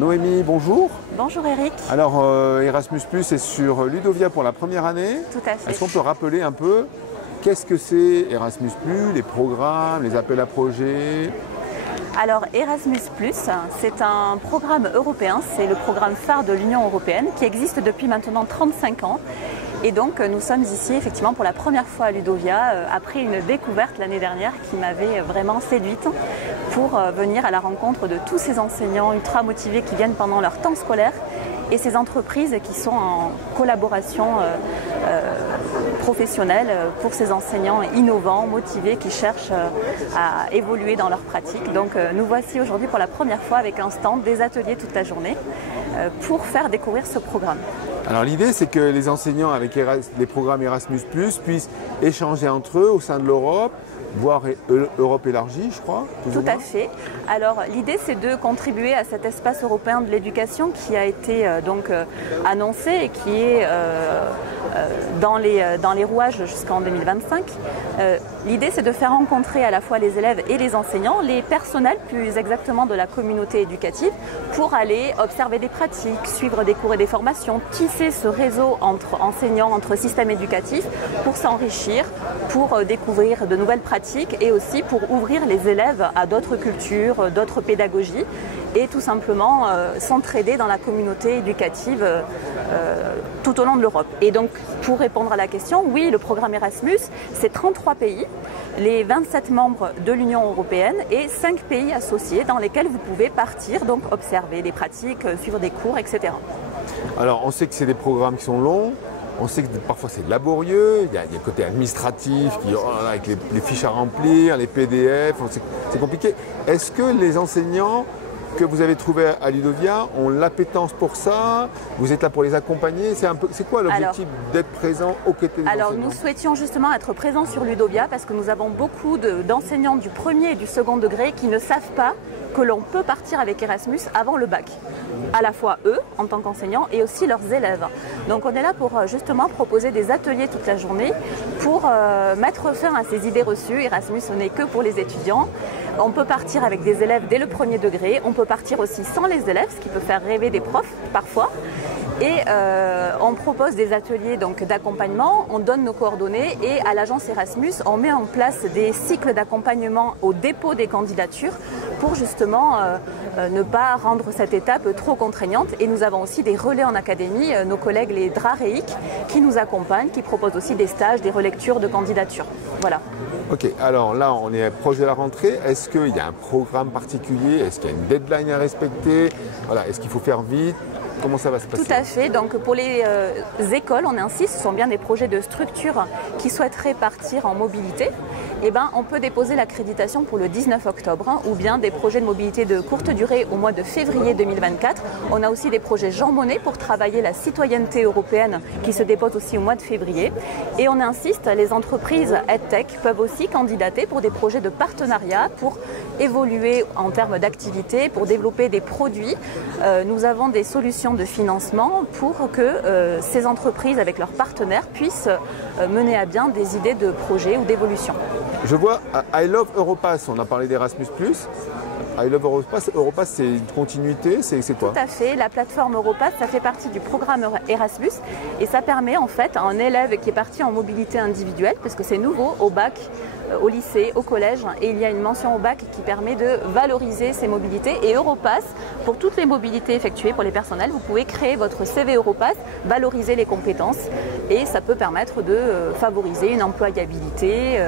Noémie, bonjour. Bonjour Eric. Alors Erasmus+ est sur Ludovia pour la première année. Tout à fait. Est-ce qu'on peut rappeler un peu qu'est-ce que c'est Erasmus+, les programmes, les appels à projets? Alors Erasmus+, c'est un programme européen, c'est le programme phare de l'Union européenne qui existe depuis maintenant 35 ans. Et donc nous sommes ici effectivement pour la première fois à Ludovia, après une découverte l'année dernière qui m'avait vraiment séduite pour venir à la rencontre de tous ces enseignants ultra motivés qui viennent pendant leur temps scolaire et ces entreprises qui sont en collaboration professionnelle pour ces enseignants innovants, motivés, qui cherchent à évoluer dans leur pratique. Donc nous voici aujourd'hui pour la première fois avec un stand, des ateliers toute la journée pour faire découvrir ce programme. Alors l'idée c'est que les enseignants avec les programmes Erasmus+ puissent échanger entre eux au sein de l'Europe, voire Europe élargie, je crois. Tout à fait. Alors l'idée c'est de contribuer à cet espace européen de l'éducation qui a été annoncé et qui est dans les rouages jusqu'en 2025. L'idée c'est de faire rencontrer à la fois les élèves et les enseignants, les personnels plus exactement de la communauté éducative pour aller observer des pratiques, suivre des cours et des formations, tisser ce réseau entre enseignants, entre systèmes éducatifs pour s'enrichir, pour découvrir de nouvelles pratiques et aussi pour ouvrir les élèves à d'autres cultures, d'autres pédagogies et tout simplement s'entraider dans la communauté éducative tout au long de l'Europe. Et donc pour répondre à la question, oui, le programme Erasmus, c'est 33 pays, les 27 membres de l'Union européenne et 5 pays associés dans lesquels vous pouvez partir, donc observer des pratiques, suivre des cours, etc. Alors on sait que c'est des programmes qui sont longs. On sait que parfois c'est laborieux, il y a le côté administratif, avec les fiches à remplir, les PDF, c'est compliqué. Est-ce que les enseignants que vous avez trouvés à Ludovia ont l'appétence pour ça? Vous êtes là pour les accompagner? C'est quoi l'objectif d'être présent aux côtés des enseignants? Alors nous souhaitions justement être présents sur Ludovia parce que nous avons beaucoup d'enseignants du premier et du second degré qui ne savent pas que l'on peut partir avec Erasmus avant le bac. À la fois eux, en tant qu'enseignants, et aussi leurs élèves. Donc on est là pour justement proposer des ateliers toute la journée pour mettre fin à ces idées reçues. Erasmus, ce n'est que pour les étudiants. On peut partir avec des élèves dès le premier degré, on peut partir aussi sans les élèves, ce qui peut faire rêver des profs parfois. Et on propose des ateliers d'accompagnement, on donne nos coordonnées et à l'agence Erasmus, on met en place des cycles d'accompagnement au dépôt des candidatures pour justement ne pas rendre cette étape trop contraignante. Et nous avons aussi des relais en académie, nos collègues les DRAREIC qui nous accompagnent, qui proposent aussi des stages, des relectures de candidatures. Voilà. Ok, alors là on est proche de la rentrée. Est-ce qu'il y a un programme particulier? Est-ce qu'il y a une deadline à respecter? Voilà, est-ce qu'il faut faire vite? Comment ça va se passer? Tout à fait. Donc pour les écoles, on insiste, ce sont bien des projets de structure qui souhaiteraient partir en mobilité. Eh ben, on peut déposer l'accréditation pour le 19 octobre ou bien des projets de mobilité de courte durée au mois de février 2024. On a aussi des projets Jean Monnet pour travailler la citoyenneté européenne qui se dépose aussi au mois de février. Et on insiste, les entreprises EdTech peuvent aussi candidater pour des projets de partenariat pour évoluer en termes d'activité, pour développer des produits. Nous avons des solutions de financement pour que ces entreprises avec leurs partenaires puissent mener à bien des idées de projets ou d'évolution. Je vois I Love Europass, on a parlé d'Erasmus+. I Love Europass, Europass c'est une continuité, c'est quoi? Tout à fait, la plateforme Europass, ça fait partie du programme Erasmus et ça permet en fait à un élève qui est parti en mobilité individuelle, parce que c'est nouveau au bac, au lycée, au collège, et il y a une mention au bac qui permet de valoriser ces mobilités. Et Europass, pour toutes les mobilités effectuées pour les personnels, vous pouvez créer votre CV Europass, valoriser les compétences et ça peut permettre de favoriser une employabilité,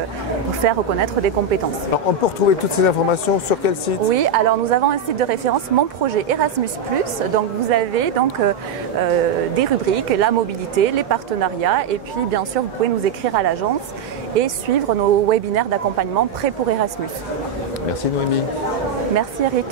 faire reconnaître des compétences. Alors on peut retrouver toutes ces informations sur quel site? Oui, alors nous avons un site de référence, Mon Projet Erasmus+. Donc vous avez des rubriques, la mobilité, les partenariats et puis bien sûr vous pouvez nous écrire à l'agence et suivre nos webinaires d'accompagnement prêts pour Erasmus. Merci Noémie. Merci Eric.